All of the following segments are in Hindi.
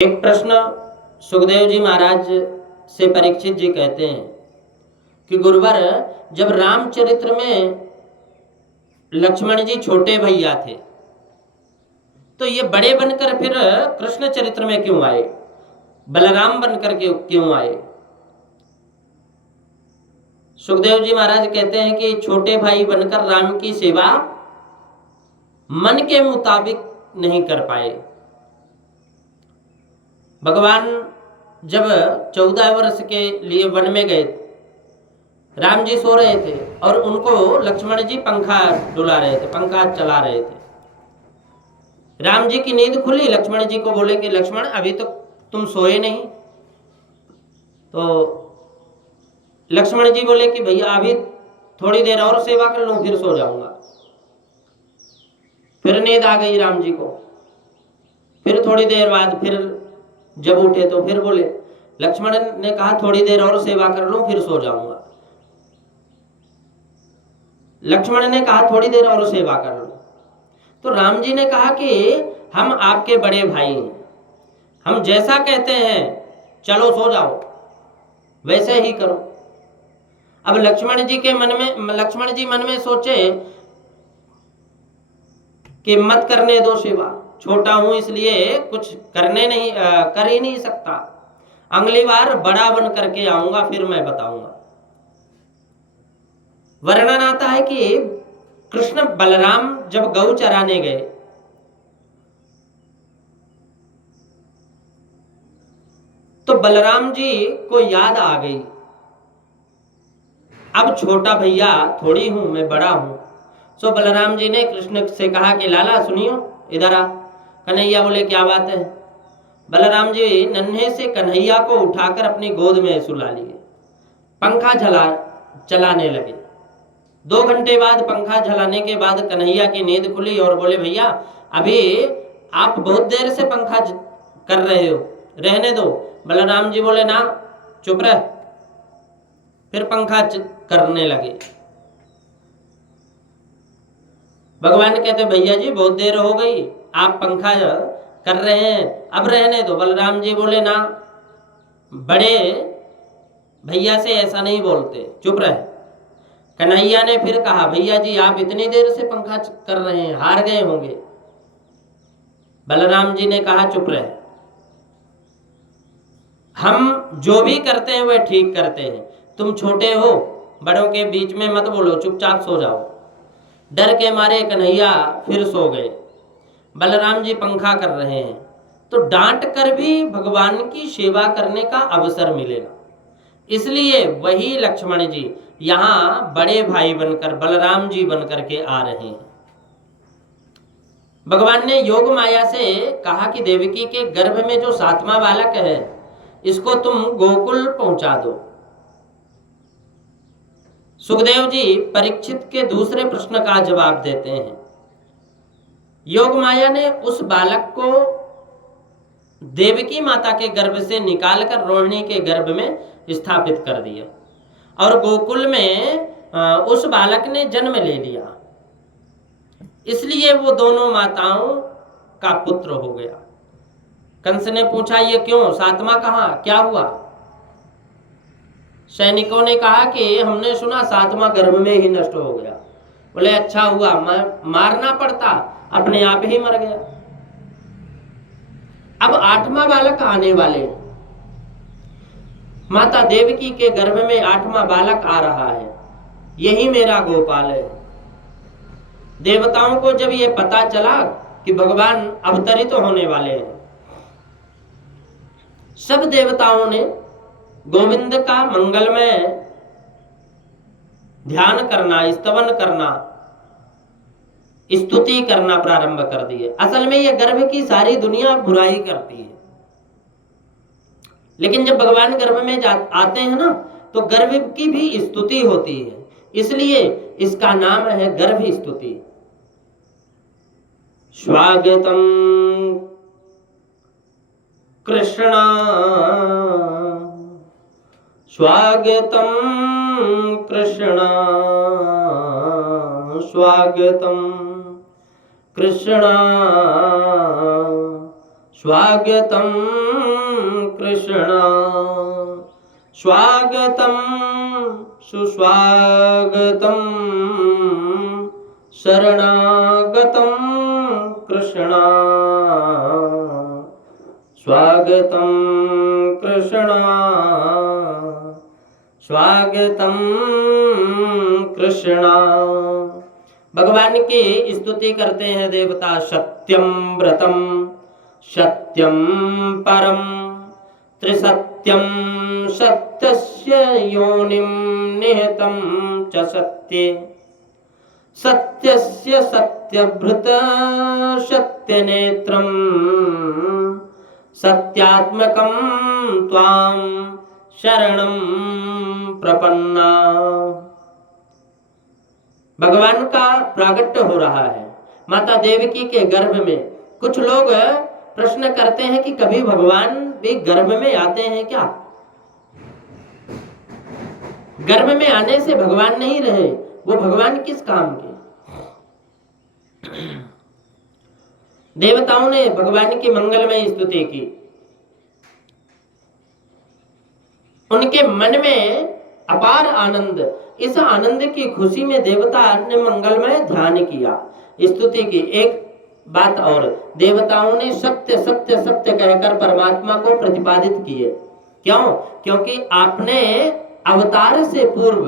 एक प्रश्न सुखदेव जी महाराज से परीक्षित जी कहते हैं कि गुरुवर, जब रामचरित्र में लक्ष्मण जी छोटे भैया थे तो ये बड़े बनकर फिर कृष्ण चरित्र में क्यों आए, बलराम बनकर के क्यों आए? सुखदेव जी महाराज कहते हैं कि छोटे भाई बनकर राम की सेवा मन के मुताबिक नहीं कर पाए। भगवान जब 14 वर्ष के लिए वन में गए, राम जी सो रहे थे और उनको लक्ष्मण जी पंखा डुला रहे थे, पंखा चला रहे थे। राम जी की नींद खुली, लक्ष्मण जी को बोले कि लक्ष्मण अभी तो तुम सोए नहीं। तो लक्ष्मण जी बोले कि भैया अभी थोड़ी देर और सेवा कर लूं फिर सो जाऊंगा। फिर नींद आ गई राम जी को। फिर थोड़ी देर बाद फिर जब उठे तो फिर बोले, लक्ष्मण ने कहा थोड़ी देर और सेवा कर लूं फिर सो जाऊंगा। लक्ष्मण ने कहा थोड़ी देर और सेवा कर लो। तो राम जी ने कहा कि हम आपके बड़े भाई हैं, हम जैसा कहते हैं चलो सो जाओ वैसे ही करो। अब लक्ष्मण जी मन में सोचे कि मत करने दो सेवा, छोटा हूं इसलिए कुछ कर ही नहीं सकता, अगली बार बड़ा बन करके आऊंगा फिर मैं बताऊंगा। वर्णन आता है कि कृष्ण बलराम जब गौ चराने गए तो बलराम जी को याद आ गई, अब छोटा भैया थोड़ी हूं, मैं बड़ा हूं। सो बलराम जी ने कृष्ण से कहा कि लाला सुनियो, इधर आ। कन्हैया बोले क्या बात है? बलराम जी नन्हे से कन्हैया को उठाकर अपनी गोद में सुला लिए, पंखा चलाने लगे। 2 घंटे बाद पंखा चलाने के बाद कन्हैया की नींद खुली और बोले भैया अभी आप बहुत देर से पंखा कर रहे हो, रहने दो। बलराम जी बोले ना, चुप रह। फिर पंखा करने लगे। भगवान कहते भैया जी बहुत देर हो गई, आप पंखा कर रहे हैं, अब रहने दो। बलराम जी बोले ना, बड़े भैया से ऐसा नहीं बोलते, चुप रहे। कन्हैया ने फिर कहा भैया जी आप इतनी देर से पंखा कर रहे हैं, हार गए होंगे। बलराम जी ने कहा चुप रहे, हम जो भी करते हैं वह ठीक करते हैं, तुम छोटे हो, बड़ों के बीच में मत बोलो, चुपचाप सो जाओ। डर के मारे कन्हैया फिर सो गए। बलराम जी पंखा कर रहे हैं तो डांट कर भी भगवान की सेवा करने का अवसर मिलेगा, इसलिए वही लक्ष्मण जी यहां बड़े भाई बनकर बलराम जी बनकर के आ रहे हैं। भगवान ने योग माया से कहा कि देवकी के गर्भ में जो 7वां बालक है इसको तुम गोकुल पहुंचा दो। सुखदेव जी परीक्षित के दूसरे प्रश्न का जवाब देते हैं। योग माया ने उस बालक को देवकी माता के गर्भ से निकालकर रोहिणी के गर्भ में स्थापित कर दिया और गोकुल में उस बालक ने जन्म ले लिया, इसलिए वो दोनों माताओं का पुत्र हो गया। कंस ने पूछा ये क्यों, 7वां कहाँ, क्या हुआ? सैनिकों ने कहा कि हमने सुना 7वां गर्भ में ही नष्ट हो गया। बोले अच्छा हुआ, मारना पड़ता, अपने आप ही मर गया। अब 8वां बालक आने वाले, माता देवकी के गर्भ में 8वां बालक आ रहा है, यही मेरा गोपाल है। देवताओं को जब ये पता चला कि भगवान अवतरित होने वाले हैं, सब देवताओं ने गोविंद का मंगलमय ध्यान करना, स्तवन करना, स्तुति करना प्रारंभ कर दिए। असल में यह गर्भ की सारी दुनिया बुराई करती है, लेकिन जब भगवान गर्भ में आते हैं ना तो गर्भ की भी स्तुति होती है, इसलिए इसका नाम है गर्भ स्तुति। स्वागतम कृष्ण स्वागतम कृष्ण स्वागतम कृष्ण स्वागतं कृष्ण स्वागतं सुस्वागतं शरणागतं कृष्ण स्वागतं कृष्ण स्वागतं कृष्ण। भगवान की स्तुति करते हैं देवता। सत्यम व्रतम सत्यम परम त्रिसत्यम सत्यस्य योनिं निहितं च सत्ये सत्यस्य सत्यभृत सत्यनेत्रं सत्यात्मकं त्वां शरणं प्रपन्ना। भगवान का प्रागट्य हो रहा है माता देवकी के गर्भ में। कुछ लोग प्रश्न करते हैं कि कभी भगवान भी गर्भ में आते हैं क्या? गर्भ में आने से भगवान नहीं रहे, वो भगवान किस काम के? देवताओं ने भगवान की मंगलमय स्तुति की। उनके मन में अपार आनंद, इस आनंद की खुशी में देवता ने मंगलमय ध्यान किया, स्तुति की। एक बात और, देवताओं ने सत्य सत्य सत्य कहकर परमात्मा को प्रतिपादित किए। क्यों? क्योंकि आपने अवतार से पूर्व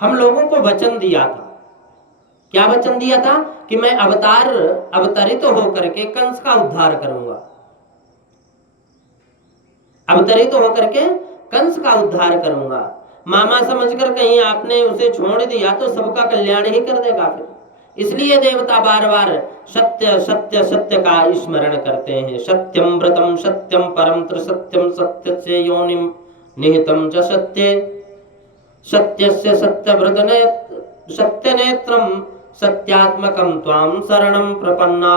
हम लोगों को वचन दिया था। क्या वचन दिया था? कि मैं अवतरित होकर के कंस का उद्धार करूंगा। अवतरित होकर के कंस का उद्धार करूंगा। मामा समझकर कहीं आपने उसे छोड़ दिया तो सबका कल्याण ही कर देगा फिर। इसलिए देवता बार बार सत्य सत्य सत्य का स्मरण करते हैं। सत्यम व्रतम सत्यम परम त्रिसत्यम सत्यस्य योनिम निहितं च सत्ये सत्यस्य सत्यव्रतने सत्यनेत्रम सत्यात्मकं त्वां शरणं प्रपन्ना।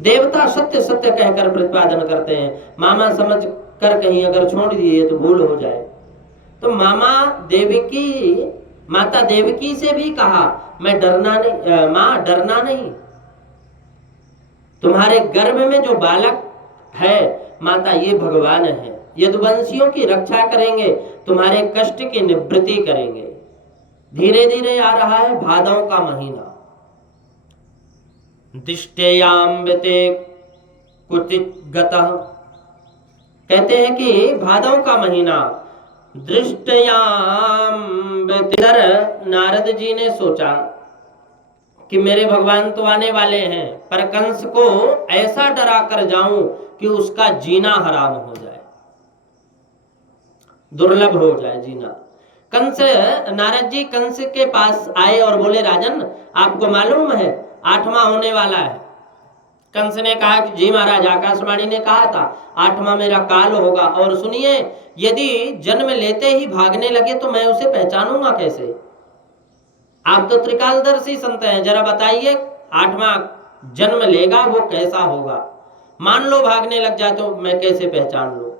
देवता सत्य सत्य कहकर प्रतिपादन करते हैं। मामा समझ कर कहीं अगर छोड़ दिए तो भूल हो जाए। तो माता देवकी से भी कहा, मैं डरना नहीं, माँ डरना नहीं, तुम्हारे गर्भ में जो बालक है माता ये भगवान है, यदुवंशियों की रक्षा करेंगे, तुम्हारे कष्ट की निवृत्ति करेंगे। धीरे धीरे आ रहा है भादव का महीना। दिष्टेयाम्बते कुचित गतः, कहते हैं कि भादव का महीना। दृष्टयाम्बते, नारद जी ने सोचा कि मेरे भगवान तो आने वाले हैं, पर कंस को ऐसा डरा कर जाऊं कि उसका जीना हराम हो जाए, दुर्लभ हो जाए जीना। नारद जी कंस के पास आए और बोले, राजन आपको मालूम है 8वां होने वाला है। कंस ने कहा कि जी महाराज, आकाशवाणी ने कहा था 8वां मेरा काल होगा। और सुनिए, यदि जन्म लेते ही भागने लगे तो मैं उसे पहचानूंगा कैसे? आप तो त्रिकालदर्शी संत हैं, जरा बताइए 8वां जन्म लेगा वो कैसा होगा? मान लो भागने लग जाए तो मैं कैसे पहचान लूं?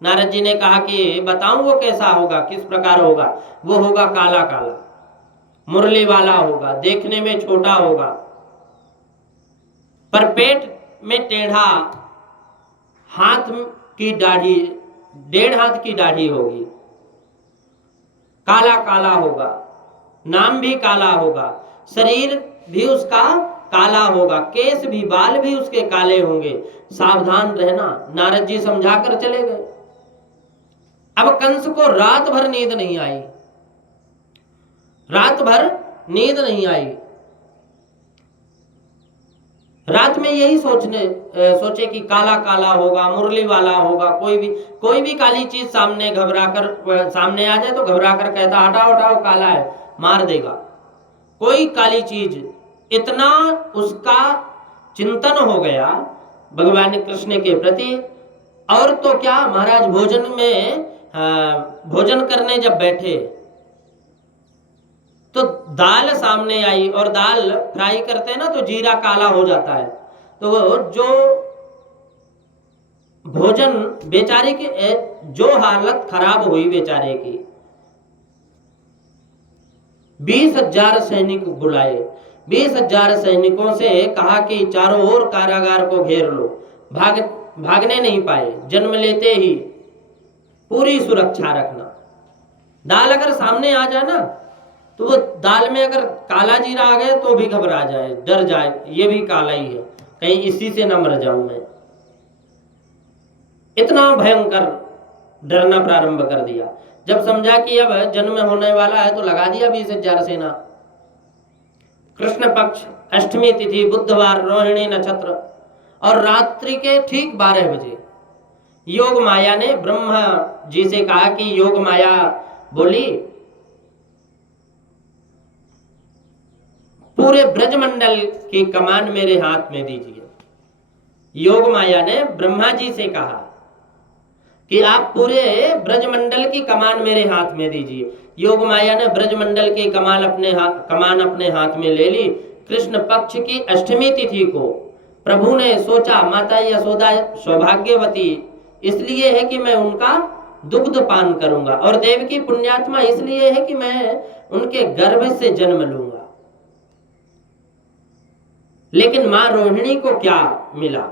नारद जी ने कहा कि बताऊं वो कैसा होगा, किस प्रकार होगा? वो होगा काला काला, मुरली वाला होगा, देखने में छोटा होगा, पर पेट में टेढ़ा, हाथ की दाढ़ी 1.5 हाथ की दाढ़ी होगी, काला काला होगा, नाम भी काला होगा, शरीर भी उसका काला होगा, केस भी, बाल भी उसके काले होंगे, सावधान रहना। नारद जी समझा कर चले गए। अब कंस को रात भर नींद नहीं आई, रात भर नींद नहीं आई। रात में यही सोचे कि काला काला होगा, मुरली वाला होगा, कोई भी काली चीज सामने आ जाए तो घबरा कर कहता हटाओ हटाओ काला है, मार देगा। कोई काली चीज, इतना उसका चिंतन हो गया भगवान कृष्ण के प्रति। और तो क्या महाराज, भोजन करने जब बैठे तो दाल सामने आई, और दाल फ्राई करते हैं ना तो जीरा काला हो जाता है। तो जो भोजन बेचारे की जो हालत खराब हुई बेचारे की, 20,000 सैनिक बुलाए, 20,000 सैनिकों से कहा कि चारों ओर कारागार को घेर लो। भागने नहीं पाए। जन्म लेते ही पूरी सुरक्षा रखना। दाल अगर सामने आ जाए ना, तो वो दाल में अगर काला जीरा आ गए तो भी घबरा जाए, डर जाए, ये भी काला ही है, कहीं इसी से न मर जाऊं मैं। इतना भयंकर डरना प्रारंभ कर दिया। जब समझा कि अब जन्म होने वाला है तो लगा दिया 20,000 सेना। कृष्ण पक्ष, अष्टमी तिथि, बुधवार, रोहिणी नक्षत्र और रात्रि के ठीक 12 बजे योग माया ने ब्रह्मा जी से कहा कि योग माया बोली, पूरे ब्रजमंडल की कमान मेरे हाथ में दीजिए। योग माया ने ब्रह्मा जी से कहा कि आप पूरे ब्रजमंडल की कमान मेरे हाथ में दीजिए। योग माया ने ब्रजमंडल की कमान अपने हाथ में ले ली। कृष्ण पक्ष की अष्टमी तिथि को प्रभु ने सोचा माता यशोदा सौभाग्यवती इसलिए है कि मैं उनका दुग्ध पान करूंगा, और देव की पुण्यात्मा इसलिए है कि मैं उनके गर्भ से जन्म लूंगा। लेकिन मां रोहिणी को क्या मिला?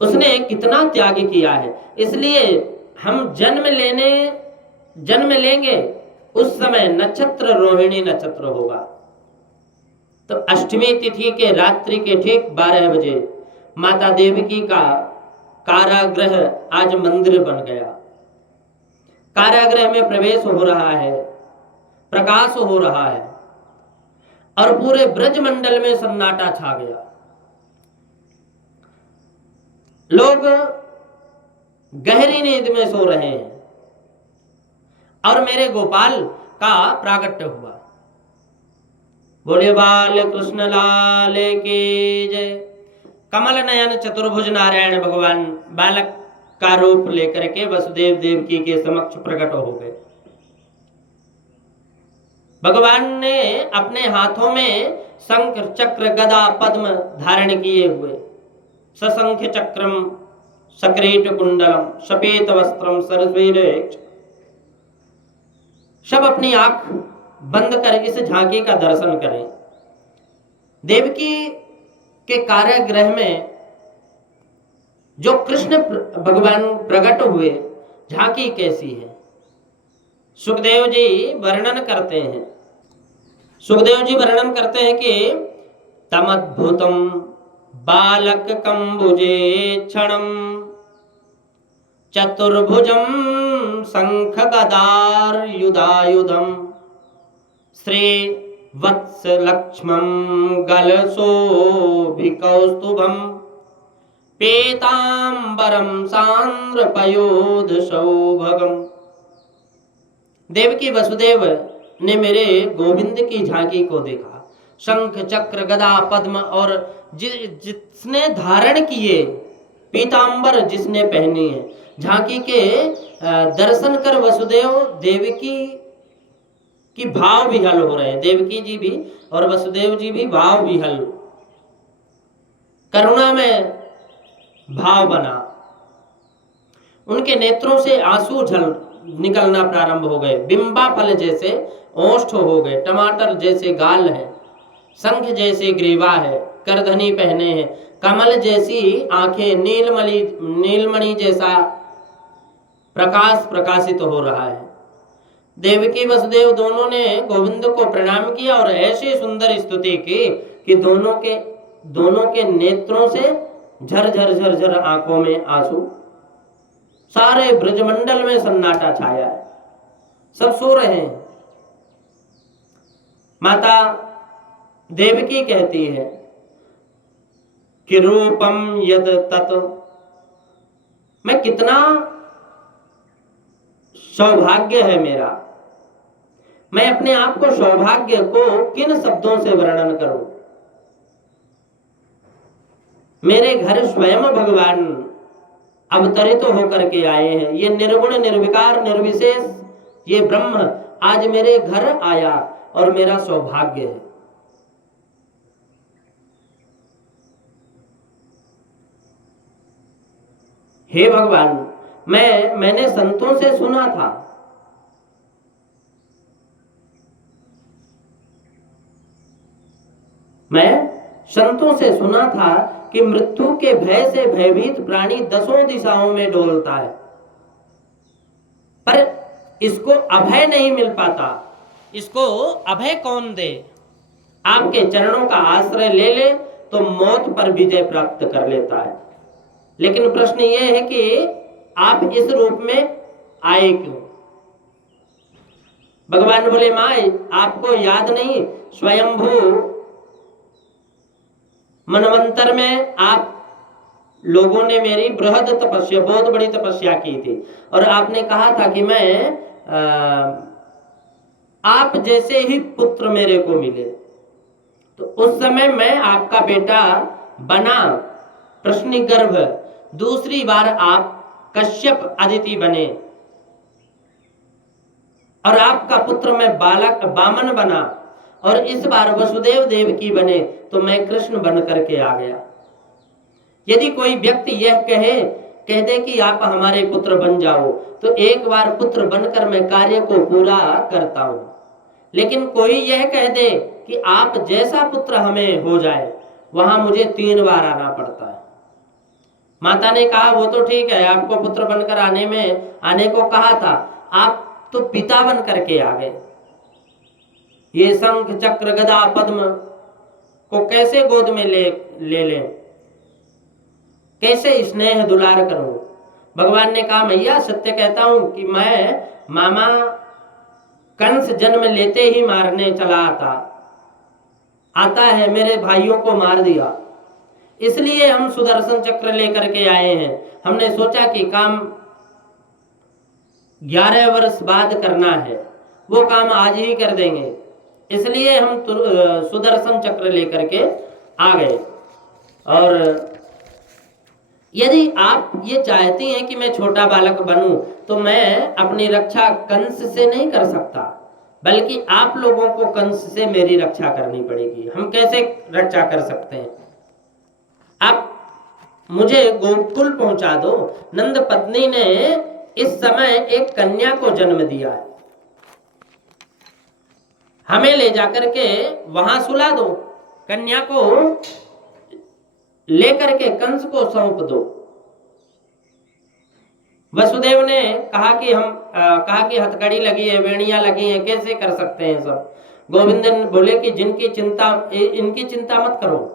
उसने कितना त्याग किया है। इसलिए हम जन्म लेंगे उस समय नक्षत्र रोहिणी नक्षत्र होगा। तो अष्टमी तिथि के रात्रि के ठीक 12 बजे माता देवकी का कारागृह आज मंदिर बन गया। कारागृह में प्रवेश हो रहा है, प्रकाश हो रहा है और पूरे ब्रजमंडल में सन्नाटा छा गया। लोग गहरी नींद में सो रहे हैं और मेरे गोपाल का प्रागट्य हुआ। बोले बाल कृष्ण लाल की जय। कमल नयन चतुर्भुज नारायण भगवान बालक का रूप लेकर के वसुदेव देवकी के समक्ष प्रकट हो गए। भगवान ने अपने हाथों में शंख चक्र गदा पद्म धारण किए हुए, सशंख चक्रम सक्रीट कुंडलम सपेत वस्त्रम सरस्वीरेक्ष, सब अपनी आंख बंद कर इस झांकी का दर्शन करें। देवकी के कारागृह में जो कृष्ण भगवान प्रकट हुए, झांकी कैसी है? सुखदेव जी वर्णन करते हैं। सुखदेव जी वर्णन करते हैं कि तमद्भुतम बालक कंबुजे क्षणम चतुर्भुजम शंख गदार युधायुधम श्री वत्स लक्ष्मम गलशोभिकौस्तुभम पीतांबरम सांद्र पयोध सौभगम। देवकी वसुदेव ने मेरे गोविंद की झांकी को देखा। शंख चक्र गदा पद्म और जिसने धारण किए, पीतांबर जिसने पहनी है, झांकी के दर्शन कर वसुदेव देवकी की भाव विहल हो रहे हैं। देवकी जी भी और वसुदेव जी भी भाव विहल, करुणा में भाव बना। उनके नेत्रों से आंसू निकलना प्रारंभ हो गए। बिंबा फल जैसे ओष्ठ हो गए, टमाटर जैसे गाल है, शंख जैसे ग्रीवा है, करधनी पहने हैं, कमल जैसी आंखें, नीलमणि जैसा प्रकाश प्रकाशित हो रहा है। देवकी वसुदेव दोनों ने गोविंद को प्रणाम किया और ऐसी सुंदर स्तुति की कि दोनों के नेत्रों से झरझर झरझर आंखों में आंसू। सारे ब्रजमंडल में सन्नाटा छाया है, सब सो रहे हैं। माता देवकी कहती है कि रूपम यद तत्, मैं कितना सौभाग्य है मेरा, मैं अपने आप को सौभाग्य को किन शब्दों से वर्णन करूं। मेरे घर स्वयं भगवान अवतरित होकर के आए हैं। ये निर्गुण निर्विकार निर्विशेष ये ब्रह्म आज मेरे घर आया और मेरा सौभाग्य है। हे भगवान, मैंने संतों से सुना था मैं संतों से सुना था कि मृत्यु के भय से भयभीत प्राणी 10 दिशाओं में डोलता है, पर इसको अभय नहीं मिल पाता। इसको अभय कौन दे? आपके चरणों का आश्रय ले ले तो मौत पर विजय प्राप्त कर लेता है। लेकिन प्रश्न यह है कि आप इस रूप में आए क्यों? भगवान बोले, माँ आपको याद नहीं, स्वयंभू मनवंतर में आप लोगों ने मेरी बृहद तपस्या, बहुत बड़ी तपस्या की थी, और आपने कहा था कि मैं आप जैसे ही पुत्र मेरे को मिले। तो उस समय मैं आपका बेटा बना, प्रश्निगर्भ। दूसरी बार आप कश्यप अदिति बने, और आपका पुत्र मैं बालक बामन बना, और इस बार वसुदेव देवकी बने, तो मैं कृष्ण बन करके आ गया। यदि कोई व्यक्ति यह कह दे कि आप हमारे पुत्र बन जाओ, तो एक बार पुत्र बनकर मैं कार्य को पूरा करता हूं। लेकिन कोई यह कह दे कि आप जैसा पुत्र हमें हो जाए, वहां मुझे 3 बार आना पड़ता है। माता ने कहा, वो तो ठीक है, आपको पुत्र बनकर आने को कहा था, आप तो पिता बन करके आ गए। ये शंख चक्र गदा पद्म को कैसे गोद में ले लें, कैसे स्नेह दुलार करूं? भगवान ने कहा, मैया सत्य कहता हूं कि मैं मामा कंस जन्म लेते ही मारने चला आता है, मेरे भाइयों को मार दिया, इसलिए हम सुदर्शन चक्र लेकर के आए हैं। हमने सोचा कि काम 11 वर्ष बाद करना है, वो काम आज ही कर देंगे, इसलिए हम सुदर्शन चक्र लेकर के आ गए। और यदि आप ये चाहती हैं कि मैं छोटा बालक बनूं, तो मैं अपनी रक्षा कंस से नहीं कर सकता, बल्कि आप लोगों को कंस से मेरी रक्षा करनी पड़ेगी। हम कैसे रक्षा कर सकते हैं? आप मुझे गोकुल पहुंचा दो। नंद पत्नी ने इस समय एक कन्या को जन्म दिया है, हमें ले जाकर के वहां सुला दो, कन्या को लेकर के कंस को सौंप दो। वसुदेव ने कहा कि हथकड़ी लगी है, वेणियां लगी हैं, कैसे कर सकते हैं सब? गोविंद बोले कि इनकी चिंता मत करो।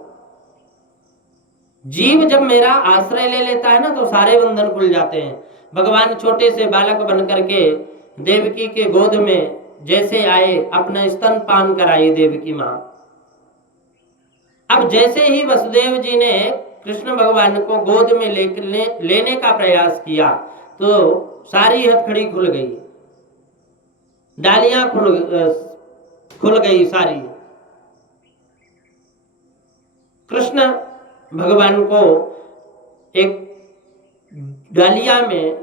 जीव जब मेरा आश्रय ले लेता है ना, तो सारे बंधन खुल जाते हैं। भगवान छोटे से बालक बन करके देवकी के गोद में जैसे आए, अपना स्तन पान कराई देवकी मां। अब जैसे ही वसुदेव जी ने कृष्ण भगवान को गोद में लेने का प्रयास किया, तो सारी हथकड़ी खुल गई, डालियां खुल गई सारी। कृष्ण भगवान को एक डालिया में,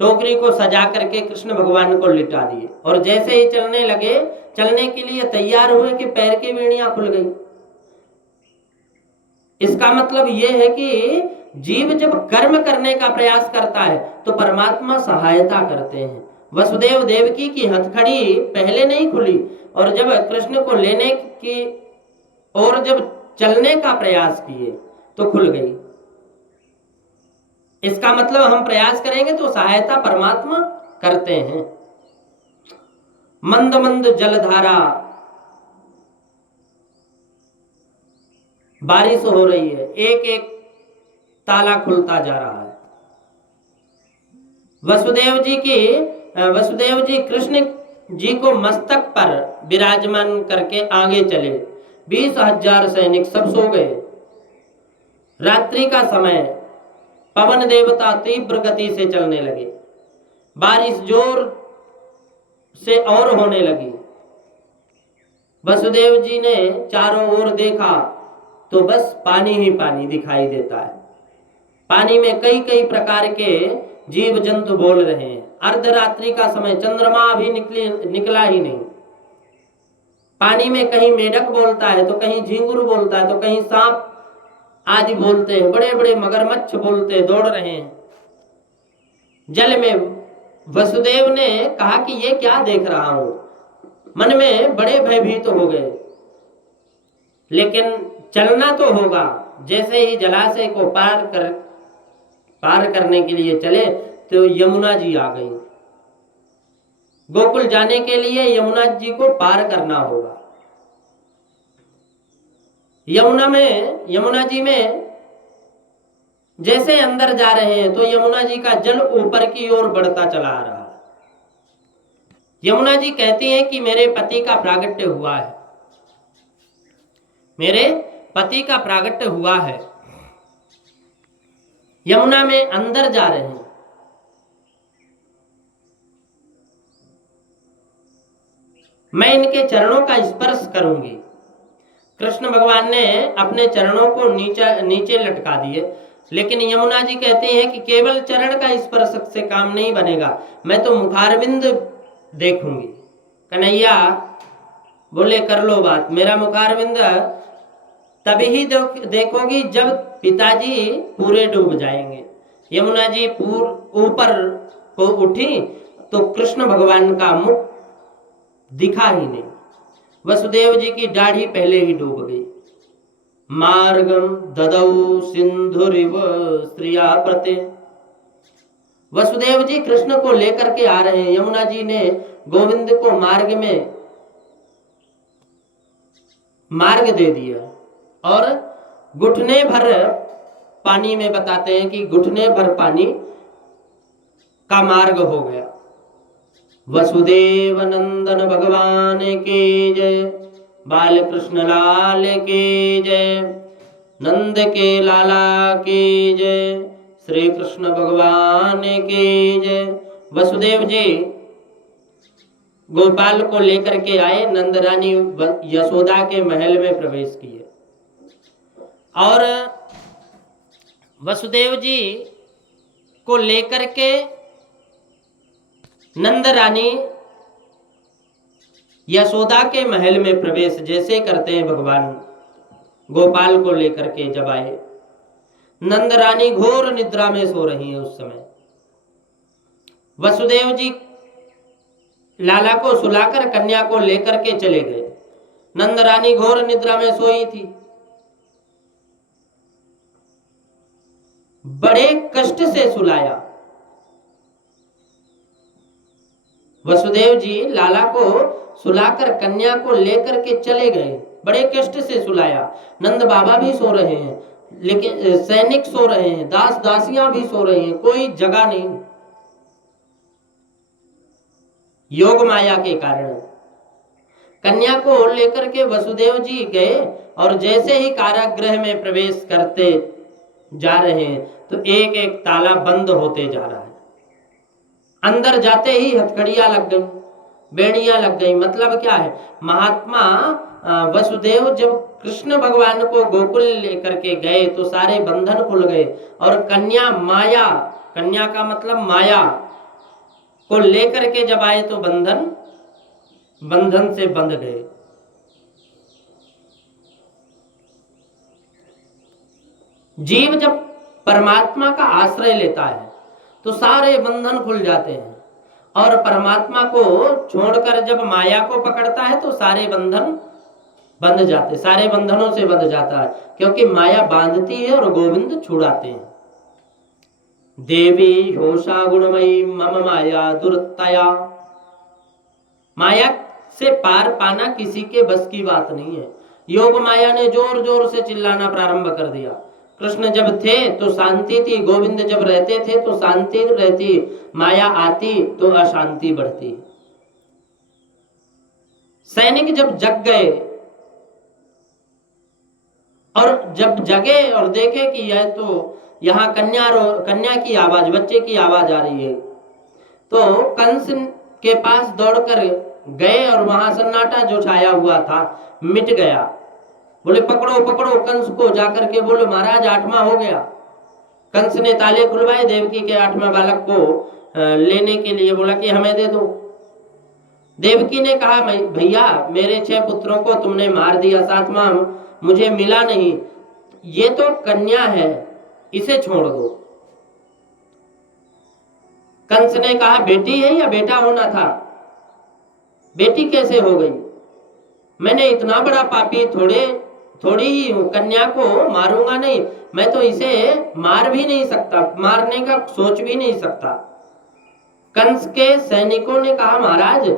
टोकरी को सजा करके कृष्ण भगवान को लिटा दिए, और जैसे ही चलने लगे, चलने के लिए तैयार हुए कि पैर की वेणियां खुल गई। इसका मतलब यह है कि जीव जब कर्म करने का प्रयास करता है तो परमात्मा सहायता करते हैं। वसुदेव देवकी की हथकड़ी पहले नहीं खुली, और जब कृष्ण को लेने की और जब चलने का प्रयास किए तो खुल गई। इसका मतलब हम प्रयास करेंगे तो सहायता परमात्मा करते हैं। मंद मंद जलधारा, बारिश हो रही है, एक एक ताला खुलता जा रहा है। वसुदेव जी कृष्ण जी को मस्तक पर विराजमान करके आगे चले। 20,000 सैनिक सब सो गए। रात्रि का समय, पवन देवता तीव्र गति से चलने लगे, बारिश जोर से और होने लगी। वसुदेव जी ने चारों ओर देखा तो बस पानी ही पानी दिखाई देता है। पानी में कई कई प्रकार के जीव जंतु बोल रहे हैं। अर्धरात्रि का समय, चंद्रमा अभी निकला ही नहीं। पानी में कहीं मेढक बोलता है, तो कहीं झींगुर बोलता है, तो कहीं सांप आदि बोलते हैं, बड़े बड़े मगरमच्छ बोलते दौड़ रहे हैं जल में। वसुदेव ने कहा कि ये क्या देख रहा हूं? मन में बड़े भयभीत हो गए, लेकिन चलना तो होगा। जैसे ही जलाशय को पार करने के लिए चले तो यमुना जी आ गई। गोकुल जाने के लिए यमुना जी को पार करना होगा। यमुना जी में जैसे अंदर जा रहे हैं तो यमुना जी का जल ऊपर की ओर बढ़ता चला आ रहा। यमुना जी कहती हैं कि मेरे पति का प्रागट्य हुआ है, मेरे पति का प्रागट्य हुआ है। यमुना में अंदर जा रहे हैं। मैं इनके चरणों का स्पर्श करूंगी। कृष्ण भगवान ने अपने चरणों को नीचे लटका दिए, लेकिन यमुना जी कहती हैं कि केवल चरण का स्पर्श से काम नहीं बनेगा, मैं तो मुखारविंद देखूंगी। कन्हैया बोले कर लो बात, मेरा मुखारविंद तभी ही देखोगी जब पिताजी पूरे डूब जाएंगे। यमुना जी ऊपर को उठी तो कृष्ण भगवान का मुख दिखा ही नहीं। वसुदेव जी की दाढ़ी पहले ही डूब गई। मार्गम ददौ सिंधुरिव स्त्रिया प्रते। वसुदेव जी कृष्ण को लेकर के आ रहे हैं। यमुना जी ने गोविंद को मार्ग दे दिया और घुटने भर पानी में, बताते हैं कि घुटने भर पानी का मार्ग हो गया। वसुदेव नंदन भगवान के जय, बाल कृष्ण लाल के जय, नंद के लाला के जय, श्री कृष्ण भगवान के जय। वसुदेव जी गोपाल को लेकर के आए, नंद रानी यशोदा के महल में प्रवेश किए और वसुदेव जी को लेकर के नंद रानी यशोदा के महल में प्रवेश जैसे करते हैं भगवान गोपाल को लेकर के जब आए। नंद रानी घोर निद्रा में सो रही है। उस समय वसुदेव जी लाला को सुलाकर कन्या को लेकर के चले गए। नंद रानी घोर निद्रा में सोई थी। बड़े कष्ट से सुलाया। वसुदेव जी लाला को सुलाकर कन्या को लेकर के चले गए, बड़े कष्ट से सुलाया। नंद बाबा भी सो रहे हैं, लेकिन सैनिक सो रहे हैं, दास दासियां भी सो रही हैं, कोई जगह नहीं। योग माया के कारण कन्या को लेकर के वसुदेव जी गए और जैसे ही कारागृह में प्रवेश करते जा रहे हैं तो एक एक ताला बंद होते जा रहा है। अंदर जाते ही हथकड़ियां लग गई, बेड़ियां लग गई। मतलब क्या है, महात्मा वसुदेव जब कृष्ण भगवान को गोकुल लेकर के गए तो सारे बंधन खुल गए और कन्या का मतलब माया को लेकर के जब आए तो बंधन से बंध गए। जीव जब परमात्मा का आश्रय लेता है तो सारे बंधन खुल जाते हैं और परमात्मा को छोड़कर जब माया को पकड़ता है तो सारे बंधन बंध जाते, सारे बंधनों से बंध जाता है, क्योंकि माया बांधती है और गोविंद छुड़ाते हैं। देवी होशा गुणमयी मम माया दुर्तया। माया से पार पाना किसी के बस की बात नहीं है। योग माया ने जोर जोर से चिल्लाना प्रारंभ कर दिया। कृष्ण जब थे तो शांति थी, गोविंद जब रहते थे तो शांति रहती, माया आती तो अशांति बढ़ती। सैनिक जब जग गए और जब जगे और देखे कि यह तो यहाँ कन्या की आवाज, बच्चे की आवाज आ रही है, तो कंस के पास दौड़कर गए और वहां सन्नाटा जो छाया हुआ था मिट गया। बोले पकड़ो पकड़ो कंस को, जाकर के बोलो महाराज 8वां हो गया। कंस ने ताले खुलवाए, देवकी के 8वें बालक को लेने के लिए बोला कि हमें दे दो। देवकी ने कहा भैया मेरे 6 पुत्रों को तुमने मार दिया, 7वां मुझे मिला नहीं, ये तो कन्या है, इसे छोड़ दो। कंस ने कहा बेटी है या बेटा होना था? बेटी कैसे हो गई? मैंने इतना बड़ा पापी थोड़ी ही हूं, कन्या को मारूंगा नहीं, मैं तो इसे मार भी नहीं सकता, मारने का सोच भी नहीं सकता। कंस के सैनिकों ने कहा महाराज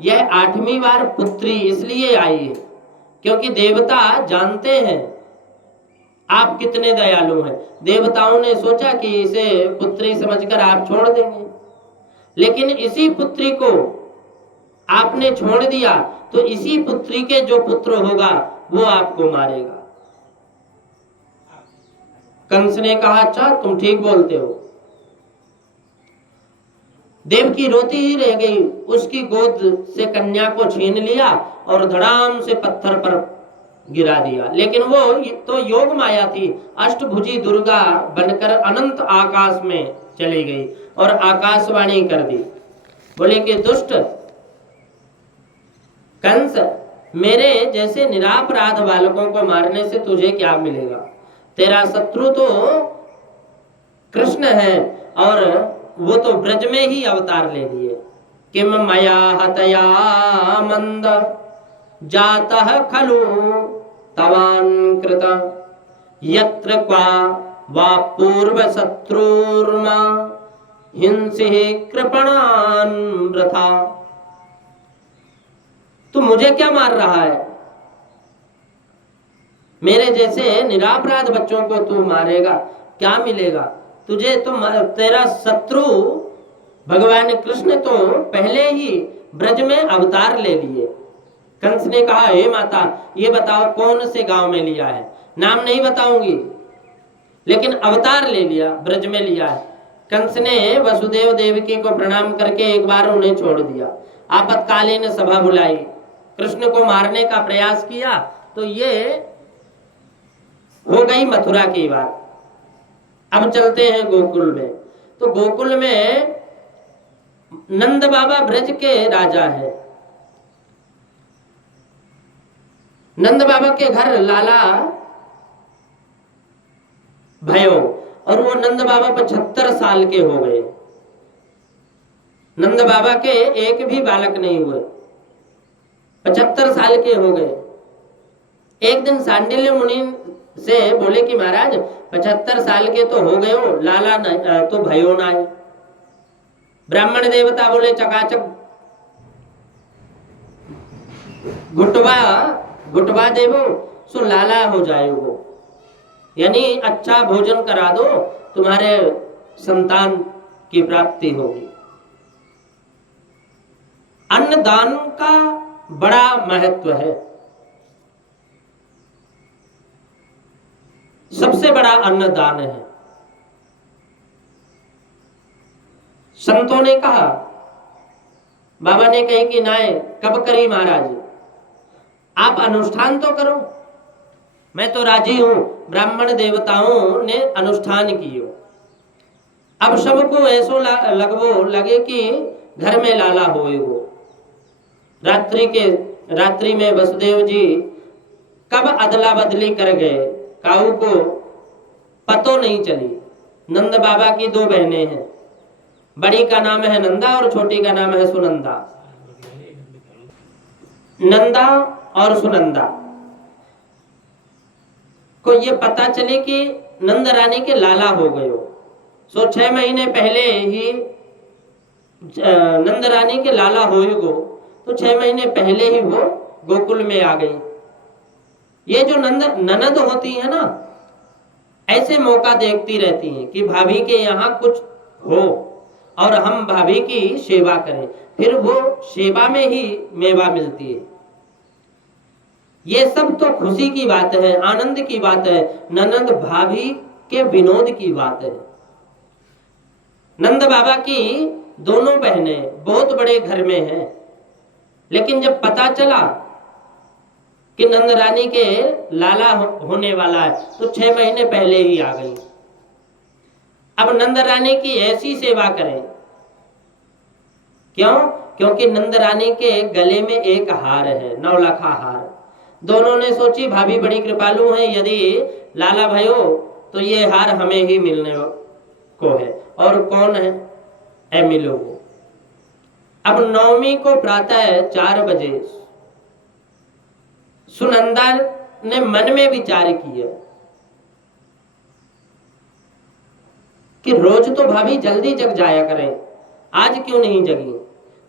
यह 8वीं बार पुत्री इसलिए आई है क्योंकि देवता जानते हैं आप कितने दयालु हैं। देवताओं ने सोचा कि इसे पुत्री समझकर आप छोड़ देंगे, लेकिन इसी पुत्री को आपने छोड़ दिया तो इसी पुत्री के जो पुत्र होगा वो आपको मारेगा। कंस ने कहा अच्छा तुम ठीक बोलते हो। देवकी रोती ही रह गई, उसकी गोद से कन्या को छीन लिया और धड़ाम से पत्थर पर गिरा दिया। लेकिन वो तो योग माया थी, अष्टभुजी दुर्गा बनकर अनंत आकाश में चली गई और आकाशवाणी कर दी, बोले कि दुष्ट कंस, मेरे जैसे निरापराध बालकों को मारने से तुझे क्या मिलेगा? तेरा शत्रु तो कृष्ण है और वो तो ब्रज में ही अवतार ले लिए। किम मया हतया मंद जातः खलु तवान कृत यत्र क्वा वा पूर्व शत्रुर्मा हिंसी कृपणान वृथा। तू मुझे क्या मार रहा है? मेरे जैसे निरापराध बच्चों को तू मारेगा, क्या मिलेगा तुझे? तो तेरा शत्रु भगवान कृष्ण तो पहले ही ब्रज में अवतार ले लिए। कंस ने कहा हे माता ये बताओ कौन से गांव में लिया है? नाम नहीं बताऊंगी, लेकिन अवतार ले लिया, ब्रज में लिया है। कंस ने वसुदेव देवकी को प्रणाम करके एक बार उन्हें छोड़ दिया। आपातकालीन सभा बुलाई, कृष्ण को मारने का प्रयास किया, तो ये हो गई मथुरा की बात। अब चलते हैं गोकुल में। तो गोकुल में नंद बाबा ब्रज के राजा है। नंद बाबा के घर लाला भयो और वो नंद बाबा 75 साल के हो गए। नंद बाबा के एक भी बालक नहीं हुए, 75 साल के हो गए। एक दिन सांडिल्य मुनि से बोले कि महाराज 75 साल के तो हो गए हो, लाला तो भयो ना है। ब्राह्मण देवता बोले चकाचक घुटवा देवो सो लाला हो जाएगो, यानी अच्छा भोजन करा दो तुम्हारे संतान की प्राप्ति होगी। अन्नदान का बड़ा महत्व है। सबसे बड़ा अन्नदान है। संतों ने कहा, बाबा ने कही कि नाय कब करी महाराज, आप अनुष्ठान तो करो। मैं तो राजी हूं, ब्राह्मण देवताओं ने अनुष्ठान कियो। अब सबको ऐसो लगे कि घर में लाला होएगो। रात्रि में वसुदेव जी कब अदला बदली कर गए काऊ को पतो नहीं चली। नंद बाबा की 2 बहनें हैं, बड़ी का नाम है नंदा और छोटी का नाम है सुनंदा। नंदा और सुनंदा को ये पता चले कि नंद रानी के लाला हो गए हो। सो 6 महीने पहले ही नंद रानी के लाला होएगो, तो 6 महीने पहले ही वो गोकुल में आ गई। ये जो ननद होती है ना, ऐसे मौका देखती रहती हैं कि भाभी के यहाँ कुछ हो और हम भाभी की सेवा करें, फिर वो सेवा में ही मेवा मिलती है। ये सब तो खुशी की बात है, आनंद की बात है, ननद भाभी के विनोद की बात है। नंद बाबा की दोनों बहनें बहुत बड़े घर में हैं, लेकिन जब पता चला कि नंद रानी के लाला होने वाला है तो 6 महीने पहले ही आ गई। अब नंद रानी की ऐसी सेवा करें, क्यों? क्योंकि नंद रानी के गले में एक हार है, 9 लाखा हार। दोनों ने सोची भाभी बड़ी कृपालु हैं, यदि लाला भयो तो ये हार हमें ही मिलने को है। और कौन है? मिलो। अब नवमी को प्रातः 4 बजे सुनंदा ने मन में विचार किया कि रोज तो भाभी जल्दी जग जाया करें, आज क्यों नहीं जगी।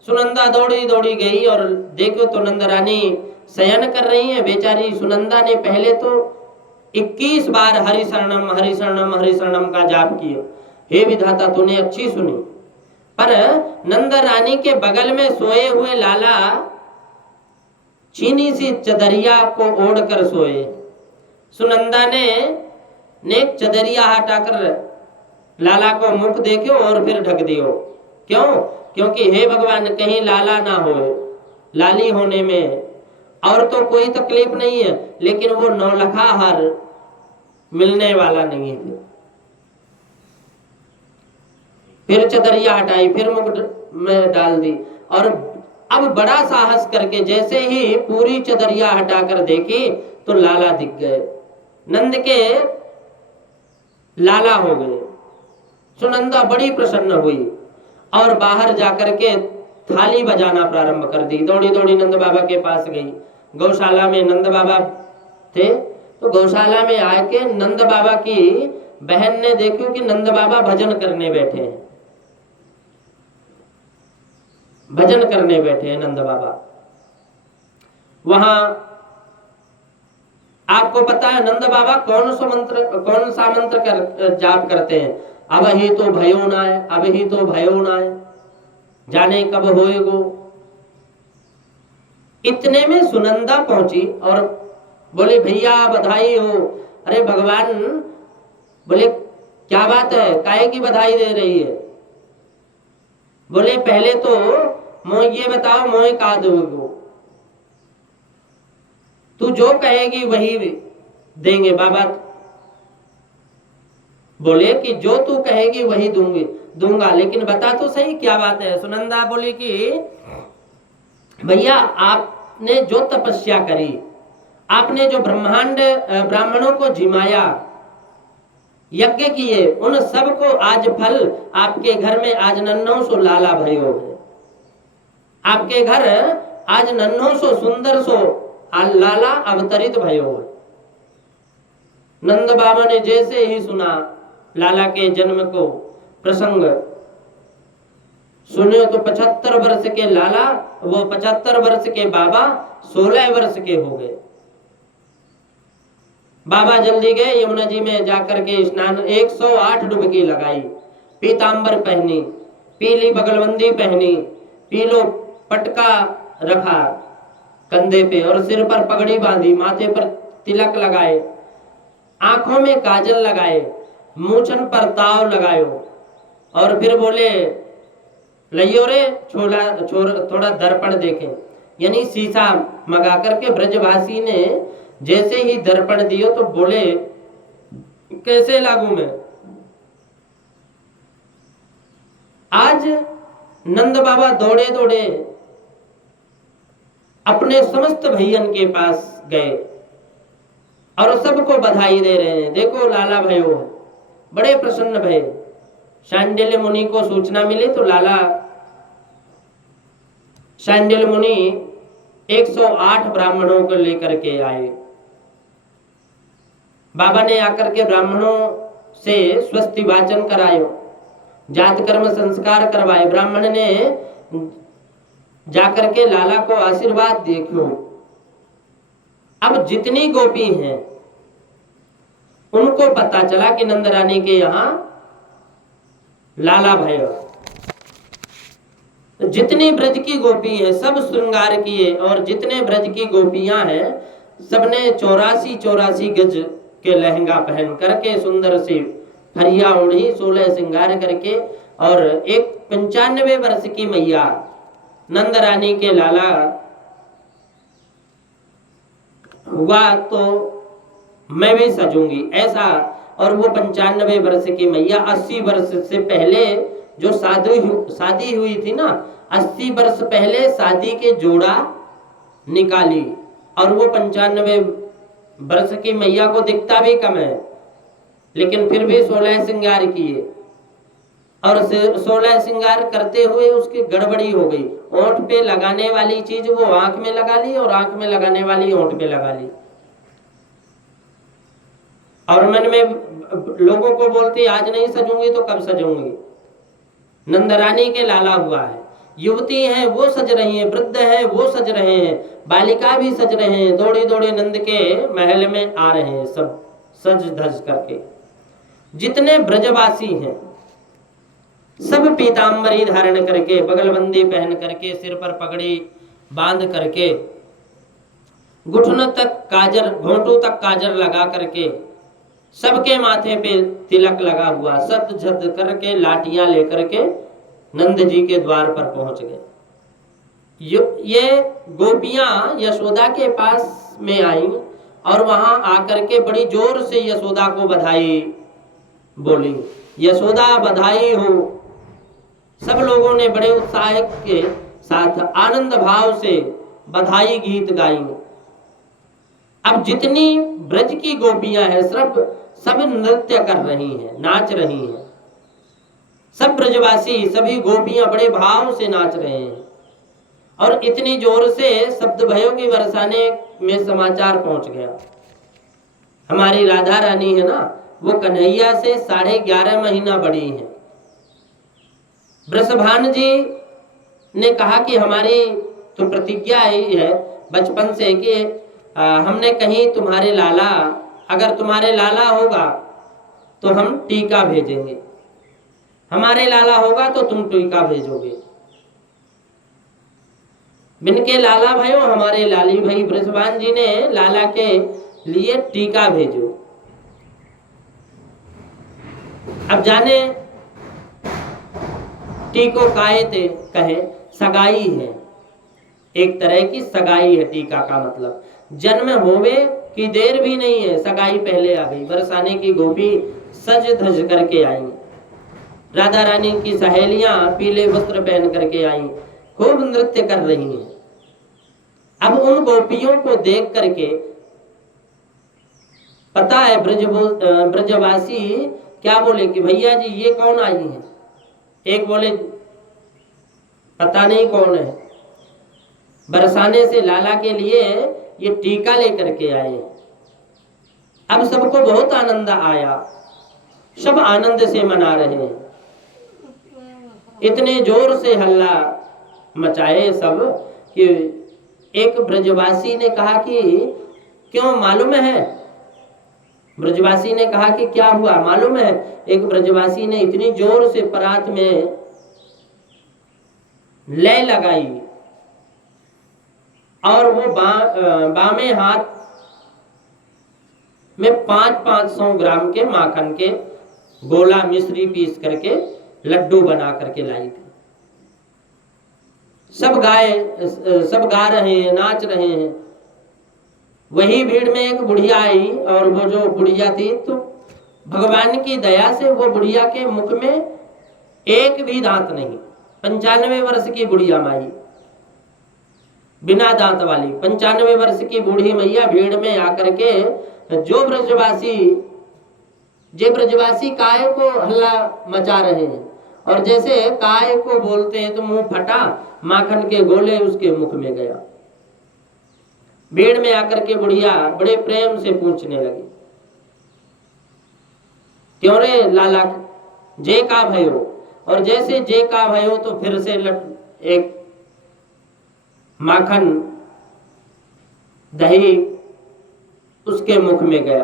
सुनंदा दौड़ी दौड़ी गई और देखो तो नंद रानी शयन कर रही है। बेचारी सुनंदा ने पहले तो 21 बार हरि शरणम हरि शरणम हरि शरणम का जाप किया। हे विधाता तूने अच्छी सुनी। पर नंद रानी के बगल में सोए हुए लाला चीनी सी चदरिया को ओढ़कर सोए। सुनंदा ने एक चदरिया हटाकर लाला को मुख देखो और फिर ढक दियो। क्यों? क्योंकि हे भगवान कहीं लाला ना हो। लाली होने में और तो कोई तकलीफ नहीं है, लेकिन वो नौलखा हार मिलने वाला नहीं है। फिर चदरिया हटाई, फिर मुख में डाल दी और अब बड़ा साहस करके जैसे ही पूरी चदरिया हटाकर देखी तो लाला दिख गए। नंद के लाला हो गए। सुनंदा बड़ी प्रसन्न हुई और बाहर जाकर के थाली बजाना प्रारंभ कर दी। दौड़ी दौड़ी नंद बाबा के पास गई। गौशाला में नंद बाबा थे तो गौशाला में आके नंद बाबा की बहन ने देखा कि नंद बाबा भजन करने बैठे हैं। भजन करने बैठे हैं नंद बाबा। वहां आपको पता है नंद बाबा कौन सा मंत्र कर जाप करते हैं? अब ही तो भयो ना है, अब ही तो भयो ना है, जाने कब होएगो। इतने में सुनंदा पहुंची और बोले भैया बधाई हो। अरे भगवान, बोले क्या बात है, काहे की बधाई दे रही है? बोले पहले तो मोह ये बताओ मोह का दोगो? तू जो कहेगी वही देंगे बाबा। बोले कि जो तू कहेगी वही दूंगा, लेकिन बता तो सही क्या बात है। सुनंदा बोली कि भैया आपने जो तपस्या करी, आपने जो ब्राह्मणों को जिमाया, यज्ञ किए, उन सब को आज फल आपके घर में आज 900 लाला भयो है। आपके घर आज 900 सुंदर सो लाला अवतरित भयो है। नंद बाबा ने जैसे ही सुना लाला के जन्म को प्रसंग सुने तो 75 वर्ष के लाला, वो 75 वर्ष के बाबा 16 वर्ष के हो गए। बाबा जल्दी गए यमुना जी में जाकर के स्नान, 108 डुबकी लगाई, पीतांबर पहनी, पीली बगलबंदी पहनी, पीलो पटका रखा कंधे पे और सिर पर पगड़ी बांधी, माथे पर तिलक लगाए, आंखों में काजल लगाए, मूछन पर ताव लगायो और फिर बोले लियो रे थोड़ा दर्पण देखें। यानी शीशा मंगा करके ब्रजवासी ने जैसे ही दर्पण दियो तो बोले कैसे लागू मैं? आज नंद बाबा दौड़े दौड़े अपने समस्त भैयन के पास गए और सबको बधाई दे रहे हैं। देखो लाला भयो है, बड़े प्रसन्न भये। शांडिल्य मुनि को सूचना मिली तो लाला शांडिल्य मुनि 108 ब्राह्मणों को लेकर के आए। बाबा ने आकर के ब्राह्मणों से स्वस्ति वाचन करायो, जात कर्म संस्कार करवाए। ब्राह्मण ने जाकर के लाला को आशीर्वाद देखो। अब जितनी गोपी हैं उनको पता चला कि नंद रानी के यहाँ लाला भयो। जितनी ब्रज की गोपी हैं सब श्रृंगार किए और जितने ब्रज की गोपियां हैं सबने 84 गज के लहंगा पहन करके सुंदर सी फरिया ओढ़ी, 16 श्रृंगार करके और एक 95 वर्ष की मैया नंद रानी के लाला हुआ तो मैं भी सजूंगी ऐसा। और वो 95 वर्ष की मैया 80 वर्ष से पहले जो शादी हुई थी ना, 80 वर्ष पहले शादी के जोड़ा निकाली और वो 95 वर्ष की मैया को दिखता भी कम है, लेकिन फिर भी 16 श्रृंगार किए और 16 श्रृंगार करते हुए उसकी गड़बड़ी हो गई। ओंठ पे लगाने वाली चीज वो आंख में लगा ली और आंख में लगाने वाली ओंठ पे लगा ली, और मन में लोगों को बोलती आज नहीं सजूंगी तो कब सजूंगी। नंदरानी के लाला हुआ है, युवती हैं वो सज रही हैं, वृद्ध हैं वो सज रहे हैं, बालिका भी सज रहे हैं, दौड़े दौड़े नंद के महल में आ रहे हैं, सब सज धज करके। जितने ब्रजवासी हैं सब पीतांबरी धारण करके, बगलबंदी पहन करके, सिर पर पगड़ी बांध करके, घुटनों तक काजर, घोंटों तक काजर लगा करके, सबके माथे पे तिलक लगा हुआ, सद झद करके लाठियां लेकर के नंद जी के द्वार पर पहुंच गए। ये गोपियां यशोदा के पास में आई और वहां आकर के बड़ी जोर से यशोदा को बधाई बोली, यशोदा बधाई हो। सब लोगों ने बड़े उत्साह के साथ आनंद भाव से बधाई गीत गाई। अब जितनी ब्रज की गोपियां हैं सब नृत्य कर रही हैं, नाच रही हैं। सब ब्रजवासी, सभी गोपियां बड़े भाव से नाच रहे हैं, और इतनी जोर से शब्द भयो की बरसाने में समाचार पहुंच गया। हमारी राधा रानी है ना, वो कन्हैया से 11.5 महीना बड़ी है। वृषभान जी ने कहा कि हमारी तो प्रतिज्ञा ही है बचपन से कि हमने कहीं तुम्हारे लाला, अगर तुम्हारे लाला होगा तो हम टीका भेजेंगे, हमारे लाला होगा तो तुम टीका भेजोगे। बिनके लाला भयो हमारे लाली भाई, वृषभान जी ने लाला के लिए टीका भेजो। अब जाने टीको काये थे, कहे सगाई है, एक तरह की सगाई है। टीका का मतलब जन्म होवे की देर भी नहीं है, सगाई पहले आ गई। बरसाने की गोपी सज धज करके आई, राधा रानी की सहेलियां पीले वस्त्र पहन करके आई, खूब नृत्य कर रही हैं। अब उन गोपियों को देख करके पता है ब्रजवासी क्या बोले कि भैया जी ये कौन आई है। एक बोले पता नहीं कौन है, बरसाने से लाला के लिए ये टीका लेकर के आए। अब सबको बहुत आनंद आया, सब आनंद से मना रहे हैं। इतने जोर से हल्ला मचाए सब कि एक ब्रजवासी ने कहा कि क्यों मालूम है, ब्रजवासी ने कहा कि क्या हुआ मालूम है। एक ब्रजवासी ने इतनी जोर से परात में लय लगाई और वो बामे हाथ में 500 ग्राम के माखन के गोला मिश्री पीस करके लड्डू बना करके लाई थी। सब गा रहे हैं, नाच रहे हैं। वही भीड़ में एक बुढ़िया आई, और वो जो बुढ़िया थी तो भगवान की दया से वो बुढ़िया के मुख में एक भी दांत नहीं। 95 वर्ष की बुढ़िया माई, बिना दांत वाली 95 वर्ष की बूढ़ी मैया भीड़ में आकर के जो ब्रजवासी काय को हल्ला मचा रहे हैं, और जैसे काय को बोलते हैं तो मुंह फटा, माखन के गोले उसके मुख में गया। भीड़ में आकर के बुढ़िया बड़े प्रेम से पूछने लगी, क्यों रे लाला जे का भयो। और जैसे जे का भयो तो फिर से एक माखन दही उसके मुख में गया।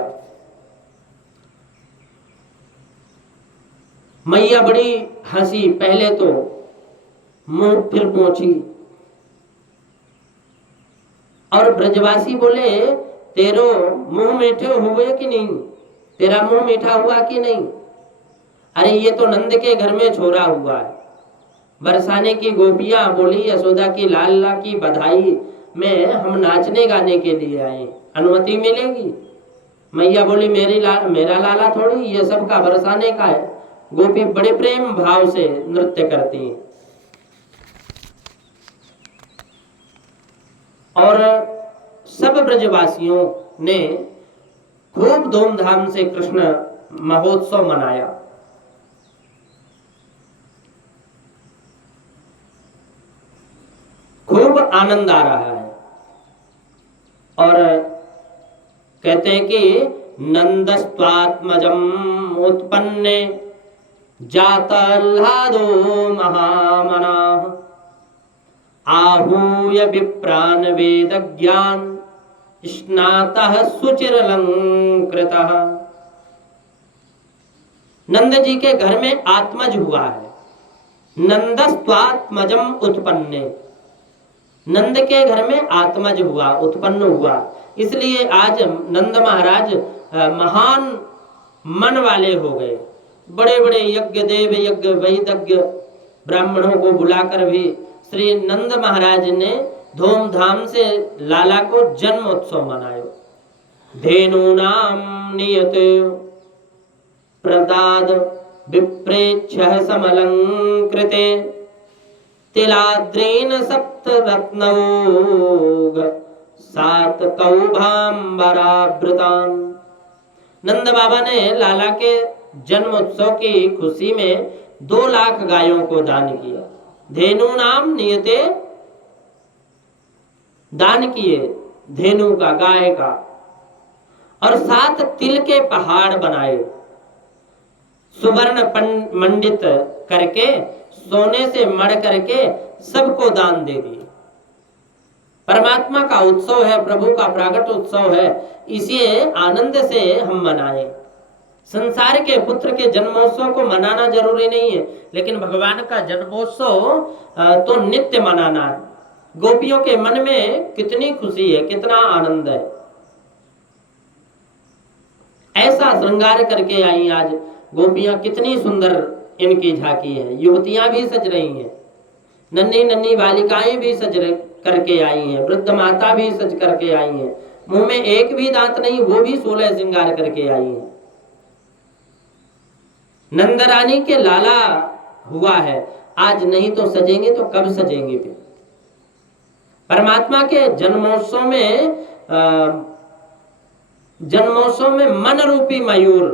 मैया बड़ी हंसी, पहले तो मुंह फिर पोंछी, और ब्रजवासी बोले तेरो मुंह मीठे हुए कि नहीं, तेरा मुंह मीठा हुआ कि नहीं। अरे ये तो नंद के घर में छोरा हुआ है। बरसाने की गोपियां बोली यशोदा की लाला की बधाई में हम नाचने गाने के लिए आए, अनुमति मिलेगी। मैया बोली मेरा लाला थोड़ी, ये सबका बरसाने का है। गोपी बड़े प्रेम भाव से नृत्य करती हैं। और सब ब्रजवासियों ने खूब धूमधाम से कृष्ण महोत्सव मनाया। आनंद आ रहा है। और कहते हैं कि नंदस्त्वात्मजम उत्पन्ने जातल्लादो महामनाः आहूय विप्रान वेदज्ञान स्नातः सुचिरलंकृतः। नंद जी के घर में आत्मज हुआ है। नंदस्त्वात्मजम उत्पन्ने, नंद के घर में आत्मज हुआ, उत्पन्न हुआ। इसलिए आज नंद महाराज महान मन वाले हो गए। बड़े बड़े यज्ञ, देव यज्ञ, वैदज्ञ ब्राह्मणों को बुलाकर भी श्री नंद महाराज ने धूमधाम से लाला को जन्म उत्सव मनायो। धेनूनाम नियते प्रदाद विप्रेच्छः समलंकृते तिलाद्रेन सप्तरत्नौघ सात कौभाम्बरावृतान्। नंद बाबा ने लाला के जन्म उत्सव की खुशी में 2 लाख गायों को दान किया। धेनु नाम नियते, दान किए धेनु का, गाय का। और 7 तिल के पहाड़ बनाए, सुवर्ण मंडित करके, सोने से मढ़ करके सबको दान दे दिए। परमात्मा का उत्सव है, प्रभु का प्रागट उत्सव है, इसे आनंद से हम मनाएं। संसार के पुत्र के जन्मोत्सव को मनाना जरूरी नहीं है, लेकिन भगवान का जन्मोत्सव तो नित्य मनाना है। गोपियों के मन में कितनी खुशी है, कितना आनंद है। ऐसा श्रृंगार करके आई आज गोपियां, कितनी सुंदर इनकी झांकी है। युवतियां भी सज रही हैं, नन्ही नन्ही बालिकाएं भी सज करके आई हैं, वृद्ध माता भी सज करके आई हैं। मुंह में एक भी दांत नहीं, वो भी 16 श्रृंगार करके आई हैं। नंदरानी के लाला हुआ है, आज नहीं तो सजेंगे तो कब सजेंगे फिर। परमात्मा के जन्मोत्सव में मन रूपी मयूर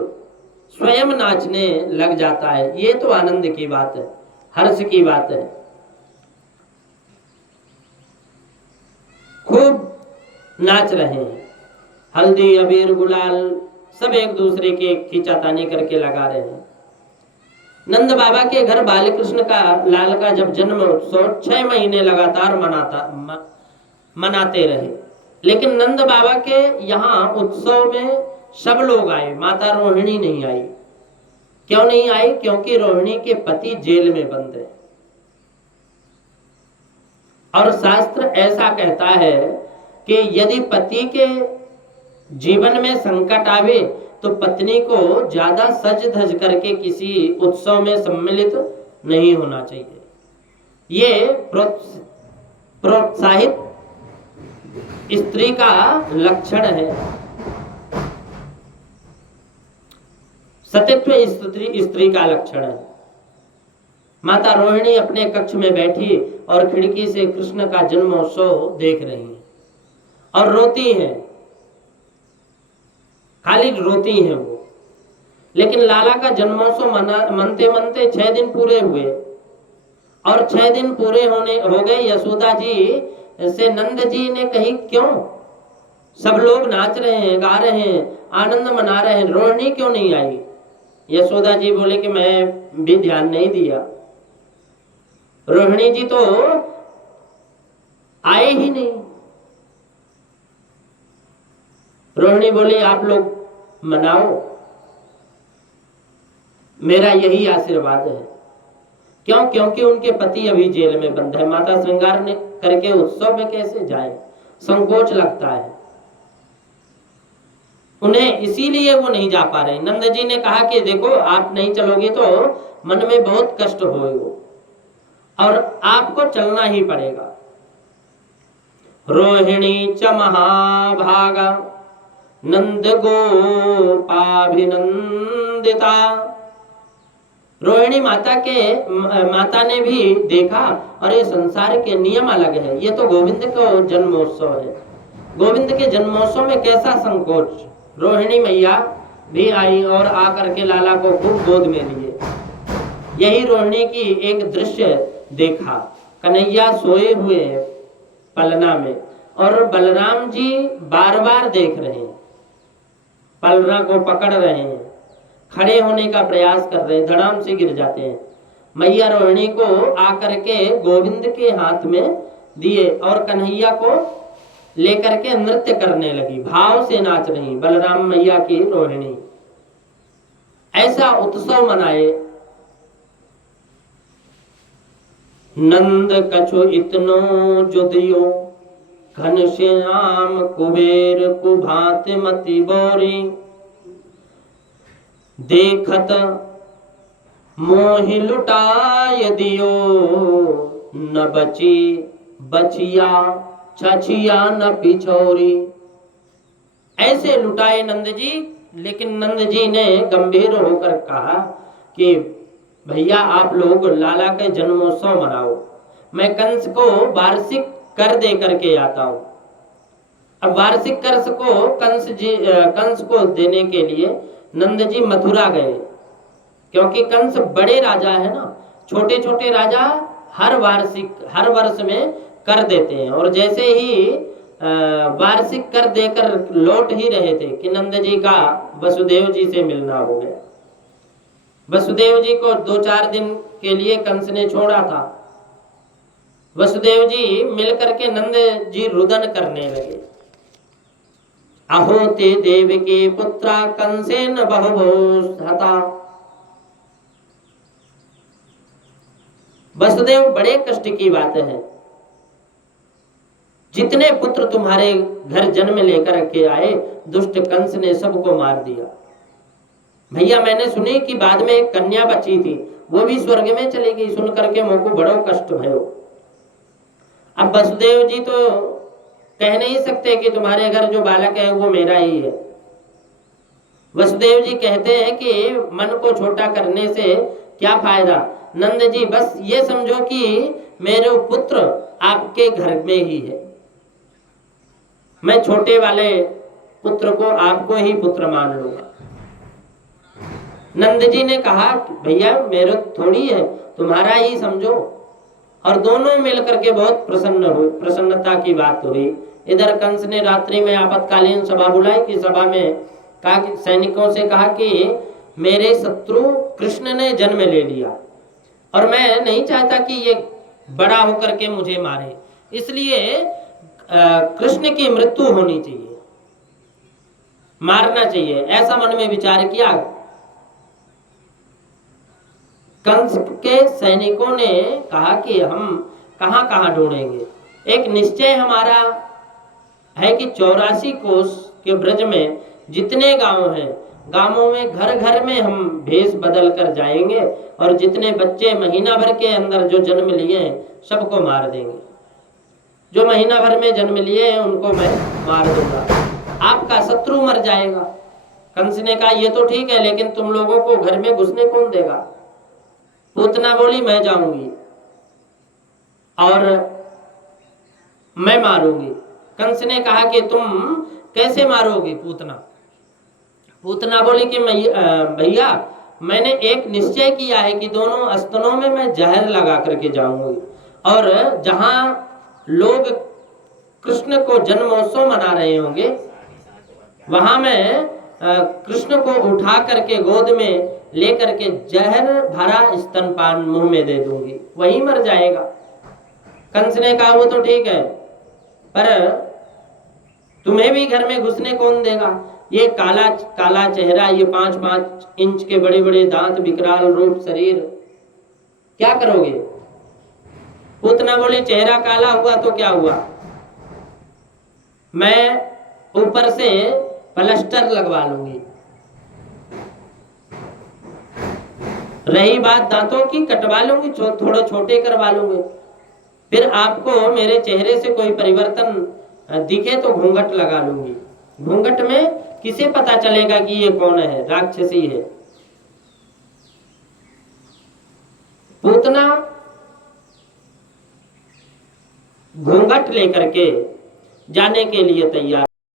स्वयं नाचने लग जाता है। ये तो आनंद की बात है, हर्ष की बात है। खूब नाच रहे हैं, हल्दी अबीर गुलाल सब एक दूसरे के खींचातानी करके लगा रहे हैं। नंद बाबा के घर बालकृष्ण का, लाल का जब जन्म उत्सव 6 महीने लगातार मनाते रहे, लेकिन नंद बाबा के यहाँ उत्सव में सब लोग आए, माता रोहिणी नहीं आई। क्यों नहीं आई? क्योंकि रोहिणी के पति जेल में बंद है। और शास्त्र ऐसा कहता है कि यदि पति के जीवन में संकट आवे तो पत्नी को ज्यादा सज धज करके किसी उत्सव में सम्मिलित नहीं होना चाहिए। ये प्रोत्साहित स्त्री का लक्षण है। सतीत्व स्त्री का लक्षण है। माता रोहिणी अपने कक्ष में बैठी और खिड़की से कृष्ण का जन्मोत्सव देख रही हैं और रोती हैं, खाली रोती हैं वो। लेकिन लाला का जन्मोत्सव मनते मनते 6 दिन पूरे हुए और 6 दिन पूरे हो गए। यशोदा जी से नंद जी ने कही, क्यों सब लोग नाच रहे हैं, गा रहे हैं, आनंद मना रहे हैं, रोहिणी क्यों नहीं आई? यशोदा जी बोले कि मैं भी ध्यान नहीं दिया, रोहिणी जी तो आए ही नहीं। रोहिणी बोली, आप लोग मनाओ, मेरा यही आशीर्वाद है। क्यों? क्योंकि उनके पति अभी जेल में बंद है। माता श्रृंगार ने करके उत्सव में कैसे जाए, संकोच लगता है उन्हें, इसीलिए वो नहीं जा पा रहे। नंद जी ने कहा कि देखो, आप नहीं चलोगे तो मन में बहुत कष्ट होगा और आपको चलना ही पड़ेगा। रोहिणी च महाभागा नंद गोपाभिनंदिता। रोहिणी माता ने भी देखा, और ये संसार के नियम अलग है, ये तो गोविंद का जन्मोत्सव है। गोविंद के जन्मोत्सव में कैसा संकोच। रोहिणी मैया भी आई और आकर के लाला को खूब गोद में लिए। यही रोहिणी की एक दृश्य देखा, कन्हैया सोए हुए पलना में, और बलराम जी बार बार देख रहे हैं, पलना को पकड़ रहे हैं, खड़े होने का प्रयास कर रहे हैं, धड़ाम से गिर जाते हैं। मैया रोहिणी को आकर के गोविंद के हाथ में दिए और कन्हैया को लेकर के नृत्य करने लगी, भाव से नाच रही बलराम मैया की रोहिणी। ऐसा उत्सव मनाए। नंद कछु इतनो जुदियो, घनश्याम कुबेर कुभात मति बोरी, देखत मोहि लुटाय दियो, न बची बचिया छछिया न पिछोरी। ऐसे लुटाए नंद जी, लेकिन नंद जी ने गंभीर होकर कहा कि भैया आप लोग लाला के जन्मोत्सव मनाओ, मैं कंस को वार्षिक कर दे करके आता हूं। अब वार्षिक कर्ज को कंस को देने के लिए नंद जी मथुरा गए, क्योंकि कंस बड़े राजा है ना, छोटे छोटे राजा हर वर्ष में कर देते हैं। और जैसे ही वार्षिक कर देकर लौट ही रहे थे कि नंद जी का वसुदेव जी से मिलना हो गया। वसुदेव जी को 2-4 दिन के लिए कंस ने छोड़ा था। वसुदेव जी मिलकर के नंद जी रुदन करने लगे। अहो ते देवकी पुत्रा कंसेन बहुभूष हता। वसुदेव बड़े कष्ट की बात है, जितने पुत्र तुम्हारे घर जन्म लेकर के आए दुष्ट कंस ने सबको मार दिया। भैया मैंने सुनी कि बाद में एक कन्या बची थी, वो भी स्वर्ग में चली गई। सुन करके मुझको बड़ो कष्ट भयो। अब वसुदेव जी तो कह नहीं सकते कि तुम्हारे घर जो बालक है वो मेरा ही है। वसुदेव जी कहते हैं कि मन को छोटा करने से क्या फायदा, नंद जी बस ये समझो कि मेरे पुत्र आपके घर में ही है, मैं छोटे वाले पुत्र को आपको ही पुत्र मान लूंगा। नंद जी ने कहा भैया मेरे थोड़ी है, तुम्हारा ही समझो। और दोनों मिलकर के बहुत प्रसन्नता की बात हुई। इधर कंस ने रात्रि में आपातकालीन सभा बुलाई कि सभा में कहा कि सैनिकों से कहा कि मेरे शत्रु कृष्ण ने जन्म ले लिया और मैं नहीं चाहता कि ये बड़ा होकर के मुझे मारे, इसलिए कृष्ण की मृत्यु होनी चाहिए, मारना चाहिए। ऐसा मन में विचार किया। कंस के सैनिकों ने कहा कि हम कहां कहां ढूंढेंगे। एक निश्चय हमारा है कि 84 कोस के ब्रज में जितने गांव हैं, गांवों में घर घर में हम भेष बदल कर जाएंगे और जितने बच्चे महीना भर के अंदर जो जन्म लिए हैं सबको मार देंगे। जो महीना भर में जन्म लिए हैं उनको मैं मार दूंगा, आपका शत्रु मर जाएगा। कंस ने कहा ये तो ठीक है, लेकिन तुम लोगों को घर में घुसने कौन देगा। पूतना बोली मैं जाऊंगी और मैं मारूंगी। कंस ने कहा कि तुम कैसे मारोगी पूतना। पूतना बोली कि भैया मैंने एक निश्चय किया है कि दोनों स्तनों में मैं जहर लगा करके जाऊंगी और जहां लोग कृष्ण को जन्मोत्सव मना रहे होंगे वहां मैं कृष्ण को उठा करके गोद में लेकर के जहर भरा स्तनपान मुंह में दे दूंगी, वही मर जाएगा। कंस ने कहा वो तो ठीक है, पर तुम्हें भी घर में घुसने कौन देगा। ये काला काला चेहरा, ये 5-5 इंच के बड़े बड़े दांत, विकराल रूप शरीर, क्या करोगे। पूतना बोली चेहरा काला हुआ तो क्या हुआ, मैं ऊपर से प्लास्टर लगवा लूंगी। रही बात दांतों की, कटवा लूंगी, थोड़े छोटे करवा लूंगी। फिर आपको मेरे चेहरे से कोई परिवर्तन दिखे तो घूंघट लगा लूंगी। घूंघट में किसे पता चलेगा कि ये कौन है, राक्षसी है। पूतना घूंघट लेकर के जाने के लिए तैयार।